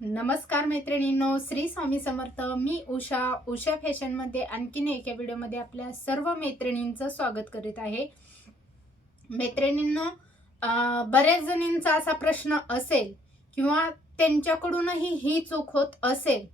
नमस्कार मैत्रिणींनो श्री स्वामी समर्थ. मी उषा उषा फॅशनमध्ये आणखीन एका व्हिडिओमध्ये आपल्या सर्व मैत्रिणींचं स्वागत करीत आहे. मैत्रिणींनो बऱ्याच जणींचा असा प्रश्न असेल किंवा त्यांच्याकडूनही ही चूक होत असेल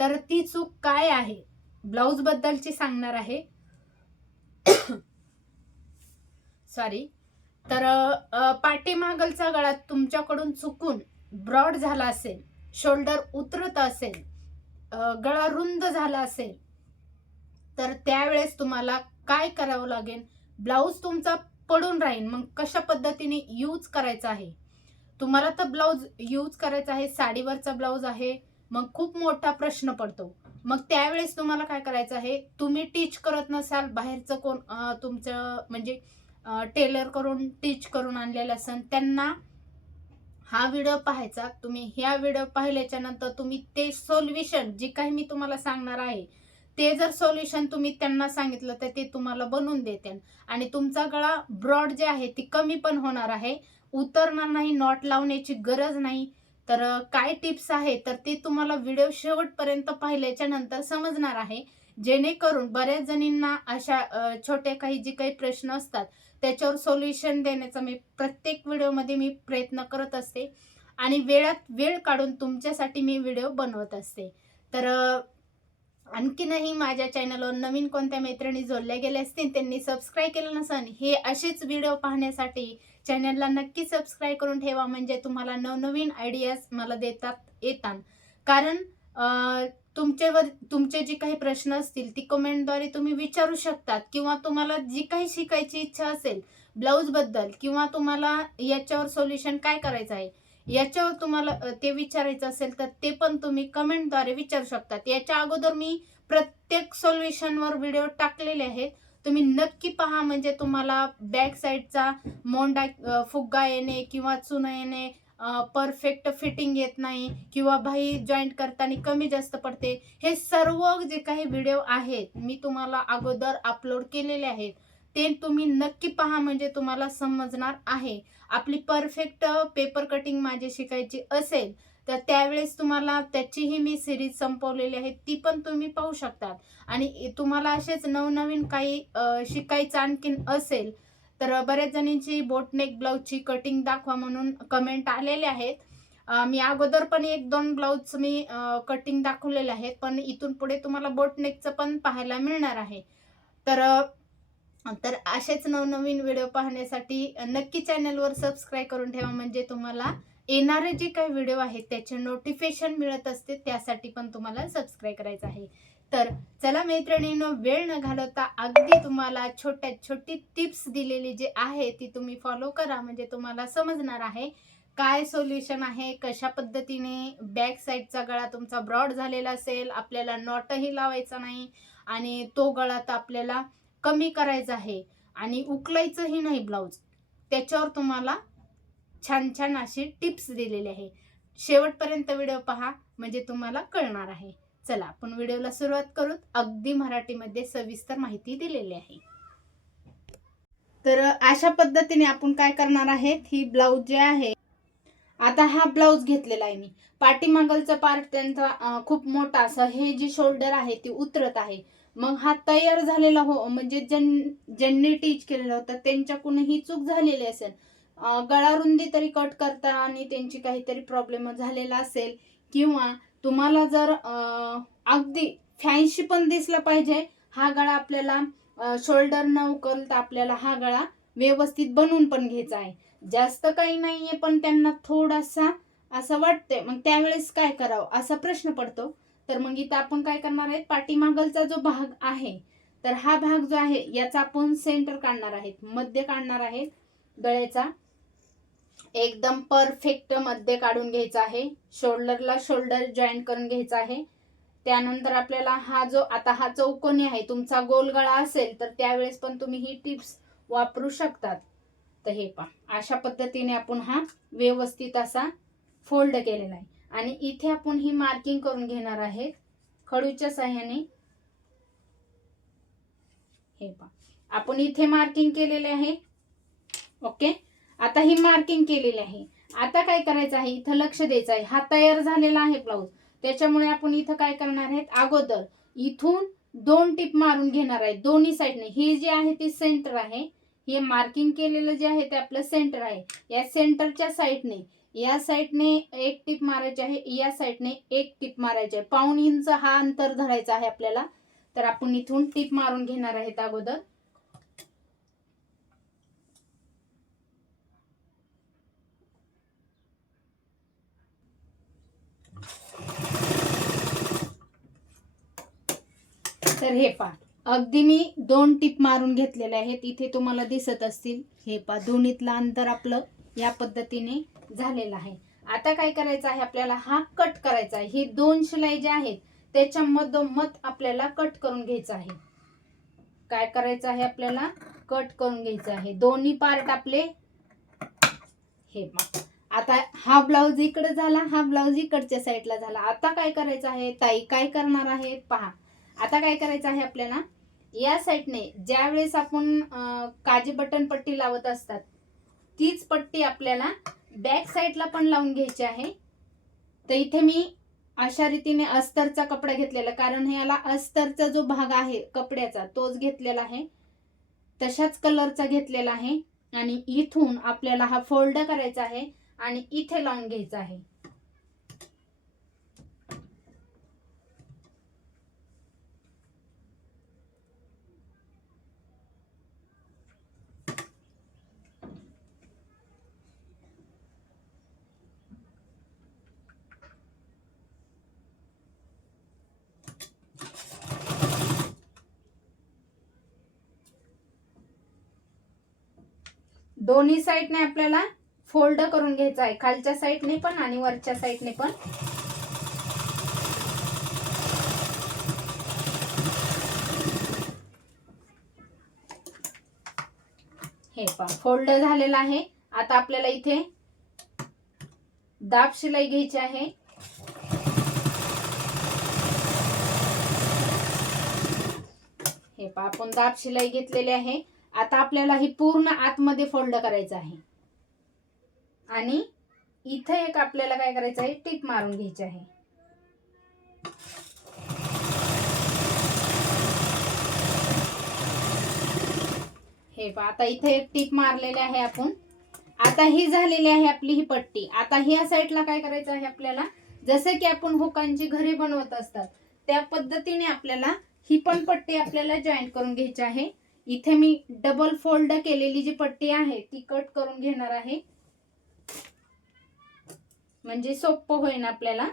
तर ती चूक काय आहे? ब्लाऊजबद्दलची सांगणार आहे. सॉरी तर पाठीमागलचा गळा तुमच्याकडून चुकून ब्रॉड झाला असेल. शोल्डर उतरत असेल गळा रुंद झाला असेल तर त्यावेळेस तुम्हाला काय करावं लागेल? ब्लाऊज तुमचा पडून राहील. मग कशा पद्धतीने यूज करायचा आहे? तुम्हाला तर ब्लाऊज यूज करायचा आहे. साडीवरचा ब्लाऊज आहे. मग खूप मोठा प्रश्न पडतो. मग त्यावेळेस तुम्हाला काय करायचं आहे? तुम्ही टीच करत नसाल बाहेरचं कोण तुमचं म्हणजे टेलर करून टीच करून आणलेलं असेल त्यांना हा व्हिडिओ पाहायचा तुम्ही ह्या व्हिडिओ पाहिल्याच्या नंतर तुम्ही ते सोल्युशन जे काही मी तुम्हाला सांगणार आहे ते जर सोल्युशन तुम्ही त्यांना सांगितलं तर ते तुम्हाला बनवून देते आणि तुमचा गळा ब्रॉड जे आहे ती कमी पण होणार आहे. उतरणार नाही नॉट लावण्याची गरज नाही. तर काय टिप्स आहे? तर ते तुम्हाला व्हिडिओ शेवटपर्यंत पाहिल्याच्या नंतर समजणार आहे. जेणेकरून बऱ्याच जणींना अशा छोटे काही जे काही प्रश्न असतात त्याच्यावर सोल्युशन देण्याचा मी प्रत्येक व्हिडिओमध्ये मी प्रयत्न करत असते. आणि वेळात वेळ काढून तुमच्यासाठी मी व्हिडिओ बनवत असते. तर आणखीनही माझ्या चॅनलवर नवीन कोणत्या मैत्रिणी जोडल्या गेल्या असतील त्यांनी सबस्क्राईब केलं नसेल हे असेच व्हिडिओ पाहण्यासाठी चॅनलला नक्की सबस्क्राईब करून ठेवा. म्हणजे तुम्हाला नवनवीन आयडियाज मला देतात येतात. कारण तुमच्यावर तुमचे जे काही प्रश्न असतील ती कमेंटद्वारे तुम्ही विचारू शकतात. किंवा तुम्हाला जी काही शिकायची इच्छा असेल ब्लाऊजबद्दल किंवा तुम्हाला याच्यावर सोल्युशन काय करायचं आहे याच्यावर तुम्हाला ते विचारायचं असेल तर ते पण तुम्ही कमेंटद्वारे विचारू शकतात. याच्या अगोदर मी प्रत्येक सोल्युशनवर व्हिडिओ टाकलेले आहेत. तुम्ही नक्की पहा म्हणजे तुम्हाला बॅक साईडचा मोंडा फुग्गा येणे किंवा चुना येणे परफेक्ट फिटिंग येत नाही किंवा भाई जॉईंट करताना कमी जास्त पडते. हे सर्व जे काही व्हिडिओ आहेत मी तुम्हाला अगोदर अपलोड केलेले आहेत ते तुम्ही नक्की पहा म्हणजे तुम्हाला समजणार आहे. आपली परफेक्ट पेपर कटिंग माझी शिकायची असेल तर त्यावेळेस तुम्हाला त्याचीही मी सिरीज संपवलेली आहे ती पण तुम्ही पाहू शकतात. आणि तुम्हाला असेच नवनवीन काही शिकायचं आणखीन असेल तर बऱ्याच जणींची बोटनेक ब्लाऊजची कटिंग दाखवा म्हणून कमेंट आलेले आहेत. मी अगोदर पण एक दोन ब्लाऊज मी कटिंग दाखवलेले आहेत पण इथून पुढे तुम्हाला बोटनेकचं पण पाहायला मिळणार आहे. तर तर असेच नवनवीन व्हिडिओ पाहण्यासाठी नक्की चॅनलवर सबस्क्राईब करून ठेवा म्हणजे तुम्हाला येणारे जे काही व्हिडिओ आहेत त्याचे नोटिफिकेशन मिळत असते त्यासाठी पण तुम्हाला सबस्क्राईब करायचं आहे. तर चला मैत्रिणींनो वेळ न घालवता अगदी तुम्हाला छोट्यात छोटी टिप्स दिलेली जी आहे ती तुम्ही फॉलो करा. म्हणजे तुम्हाला समजणार आहे काय सोल्युशन आहे कशा पद्धतीने बॅक साईडचा गळा तुमचा ब्रॉड झालेला असेल आपल्याला नॉटही लावायचा नाही आणि तो गळा तर आपल्याला कमी करायचा आहे. आणि उकलायचंही नाही ब्लाऊज त्याच्यावर तुम्हाला छान छान अशी टिप्स दिलेले आहे. शेवटपर्यंत व्हिडिओ पहा म्हणजे तुम्हाला कळणार आहे. चला आपण व्हिडिओला सुरुवात करू अगदी मराठीमध्ये सविस्तर माहिती दिलेली आहे. तर अशा पद्धतीने आपण काय करणार आहे ही ब्लाऊज जे आहे आता हा ब्लाऊज घेतलेला आहे मी. पाठीमागलचा पार्ट त्यांचा खूप मोठा असं हे जी शोल्डर आहे ती उतरत आहे. मग हा तयार झालेला हो म्हणजे ज्यां ज्यांनी टीच केलेलं होतं त्यांच्याकडून ही चूक झालेली असेल. गळा रुंदी तरी कट करता आणि त्यांची काहीतरी प्रॉब्लेम झालेला असेल. किंवा तुम्हाला जर अगदी फॅन्सी पण दिसला पाहिजे हा गळा आपल्याला शोल्डर न उकलता आपल्याला हा गळा व्यवस्थित बनवून पण घ्यायचा आहे. जास्त काही नाहीये पण त्यांना थोडासा असं वाटतंय. मग त्यावेळेस काय करावं असा प्रश्न पडतो. तर मग इथं आपण काय करणार आहेत पाठीमागलचा जो भाग आहे तर हा भाग जो आहे याचा आपण सेंटर काढणार आहेत मध्य काढणार आहेत गळ्याचा. एकदम परफेक्टमध्ये काढून घ्यायचा आहे. शोल्डरला शोल्डर जॉईंट करून घ्यायचा आहे. त्यानंतर आपल्याला हा जो आता हा चौकोनी आहे तुमचा गोल गळा असेल तर त्यावेळेस पण तुम्ही ही टिप्स वापरू शकतात. तर हे पहा अशा पद्धतीने आपण हा व्यवस्थित असा फोल्ड केलेला आहे. आणि इथे आपण ही मार्किंग करून घेणार आहे खडूच्या साह्याने. हे पहा आपण इथे मार्किंग केलेले आहे. ओके आता ही मार्किंग केलेली आहे. आता काय करायचं आहे? इथं लक्ष द्यायचं आहे. हा तयार झालेला आहे ब्लाऊज त्याच्यामुळे आपण इथं काय करणार आहेत? अगोदर इथून दोन टिप मारून घेणार आहे. दोन्ही साईडने हे जे आहे ते सेंटर आहे. हे मार्किंग केलेलं जे आहे ते आपलं सेंटर आहे. या सेंटरच्या साईडने या साईडने एक टिप मारायची आहे. या साईडने एक टिप मारायची आहे. पाऊण इंच हा अंतर धरायचा आहे आपल्याला. तर आपण इथून टिप मारून घेणार आहेत अगोदर. तर हे पा अगदी मी दोन टिप मारून घेतलेले आहेत. इथे तुम्हाला दिसत असतील. हे पा दोन्हीतलं अंतर आपलं या पद्धतीने झालेलं आहे. आता काय करायचं आहे आपल्याला? हा कट करायचा आहे. हे दोन शिलाई जे आहेत त्याच्या मधोमध आपल्याला कट करून घ्यायचं आहे. काय करायचं आहे आपल्याला? कट करून घ्यायचं आहे. दोन्ही पार्ट आपले हे आता हा ब्लाऊज इकडे झाला हा ब्लाऊज इकडच्या साईडला झाला. आता काय करायचं आहे? ताई काय करणार आहे पहा. आता काय करायचं आहे आपल्याला? या साईडने ज्या वेळेस आपण काजी बटन पट्टी लावत असतात तीच पट्टी आपल्याला बॅक साईडला पण लावून घ्यायची आहे. तर इथे मी अशा रीतीने अस्तरचा कपडा घेतलेला कारण ह्याला अस्तरचा जो भाग आहे कपड्याचा तोच घेतलेला आहे. तशाच कलरचा घेतलेला आहे आणि इथून आपल्याला हा फोल्ड करायचा आहे आणि इथे लावून घ्यायचा आहे. दोन्ही साईडने आपल्याला फोल्ड करून घ्यायचा आहे. खालच्या साईडने पण आणि वरच्या साईडने पण. हे पा फोल्ड झालेला आहे. आता आपल्याला इथे दाब शिलाई घ्यायची आहे. हे पा आपण दाब शिलाई घेतलेली आहे. आता आपल्याला ही पूर्ण आतमध्ये फोल्ड करायचं आहे. आणि इथे एक आपल्याला काय करायचं आहे? टीप मारून घ्यायची आहे. हे पहा आता इथे एक टीप मारलेले आहे आपण. आता ही झालेली आहे आपली ही पट्टी. आता ह्या साईडला काय करायचं आहे आपल्याला? जसं की आपण हुकांची घरे बनवत असतात त्या पद्धतीने आपल्याला ही पण पट्टी आपल्याला जॉईंट करून घ्यायची आहे. इथे मी डबल फोल्ड केलेली जी पट्टी आहे ती कट करून घेणार आहे. म्हणजे सोपं होईल आपल्याला.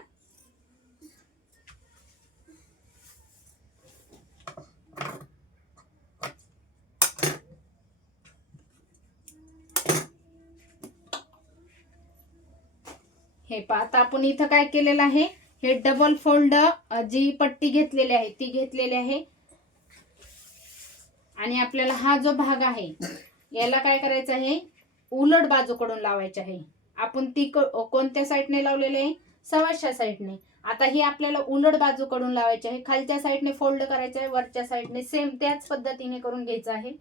हे पहा आता आपण इथं काय केलेलं आहे? हे डबल फोल्ड जी पट्टी घेतलेली आहे ती घेतलेली आहे. आणि आपल्याला हा जो भाग आहे याला काय करायचं आहे? उलट बाजूकडून लावायचे आहे. आपण ती क- कोणत्या साईडने लावलेले आहे? सवाशा साईडने आता ही आपल्याला उलट बाजूकडून लावायची आहे. खालच्या साईडने फोल्ड करायचं आहे. वरच्या साईडने सेम त्याच पद्धतीने करून घ्यायचं आहे.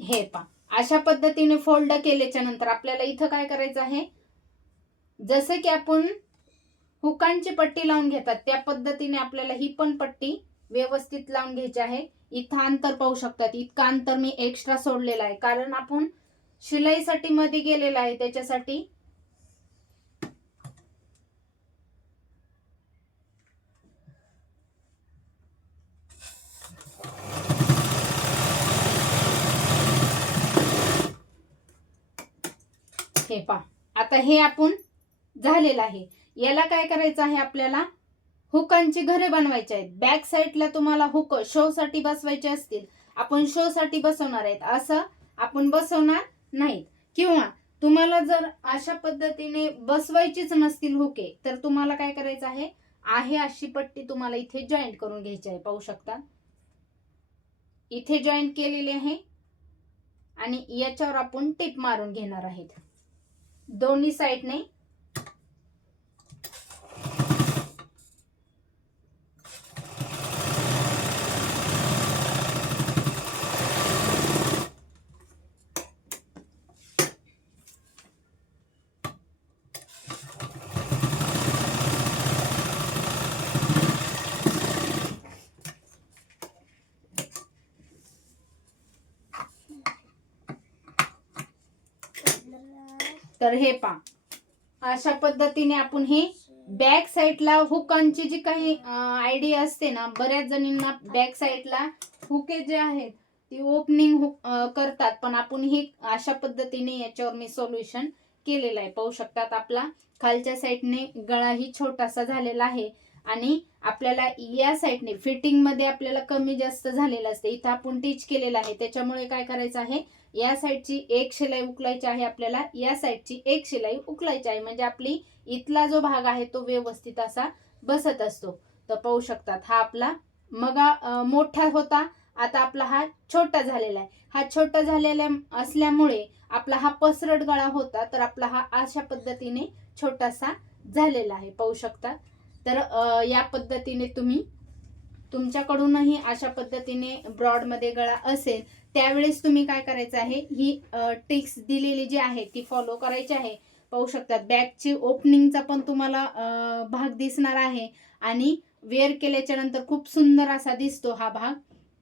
हे पा अशा पद्धतीने फोल्ड केल्याच्यानंतर आपल्याला इथं काय करायचं आहे? जसं की आपण हुकांची पट्टी लावून घेतात त्या पद्धतीने आपल्याला ही पण पट्टी व्यवस्थित लावून घ्यायची आहे. इथं अंतर पाहू शकतात. इतकं अंतर मी एक्स्ट्रा सोडलेलं आहे. कारण आपण शिलाईसाठी मध्ये गेलेलं आहे त्याच्यासाठी हे पा आता हे आपण झालेलं आहे. याला काय करायचं आहे आपल्याला? हुकांची घरे बनवायची आहेत. बॅक साईडला तुम्हाला हुक शो साठी बसवायचे असतील. आपण शो साठी बसवणार आहेत. असं आपण बसवणार नाहीत. किंवा तुम्हाला जर अशा पद्धतीने बसवायचीच नसतील हुके तर तुम्हाला काय करायचं आहे? आहे अशी पट्टी तुम्हाला इथे जॉईंट करून घ्यायची आहे. पाहू शकता? इथे जॉईंट केलेले आहे. आणि याच्यावर आपण टिप मारून घेणार आहेत. दोन्ही साईडने तर हे पहा. अशा पद्धतीने आपण हे बॅक साईडला हुकांची जी काही आयडिया असते ना बऱ्याच जणींना बॅक साईडला हुके जे आहेत ती ओपनिंग हुक करतात. पण आपण हे अशा पद्धतीने याच्यावर मी सोल्युशन केलेलं आहे. पाहू शकतात आपला खालच्या साईडने गळाही छोटासा झालेला आहे. आणि आपल्याला या साईडने फिटिंगमध्ये आपल्याला कमी जास्त झालेलं असते. इथं आपण टीच केलेलं आहे. त्याच्यामुळे काय करायचं आहे? या साईडची एक शिलाई उकलायची आहे आपल्याला या साईडची एक शिलाई उकलायची आहे. म्हणजे आपली इथला जो भाग आहे तो व्यवस्थित असा बसत असतो. तर पाहू शकतात हा आपला मगा मोठा होता. आता आपला हा छोटा झालेला आहे. हा छोटा झालेला असल्यामुळे आपला हा पसरट गळा होता तर आपला हा अशा पद्धतीने छोटासा झालेला आहे. पाहू शकता तर या पद्धतीने तुम्ही तुमच्याकडूनही अशा पद्धतीने ब्रॉडमध्ये गळा असेल त्यावेळेस तुम्ही काय करायचं आहे? ही टिक्स दिलेली जी आहे ती फॉलो करायची आहे. पाहू शकतात बॅगची ओपनिंगचा पण तुम्हाला भाग दिसणार आहे. आणि वेअर केल्याच्यानंतर खूप सुंदर असा दिसतो हा भाग.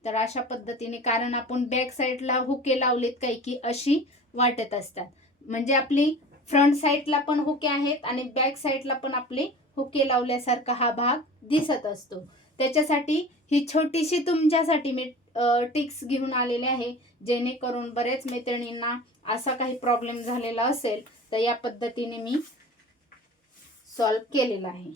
तर अशा पद्धतीने कारण आपण बॅक साईडला हुके लावलेत काही की अशी वाटत असतात. म्हणजे आपली फ्रंट साईडला पण हुके आहेत आणि बॅक साईडला पण आपले हुके लावल्यासारखा हा भाग दिसत असतो. त्याच्यासाठी ही छोटीशी तुमच्यासाठी मी टिक्स घेऊन आलेले आहे जेणेकरून बऱ्याच मैत्रिणींना असा काही प्रॉब्लेम झालेला असेल तर या पद्धतीने मी सॉल्व केलेला आहे.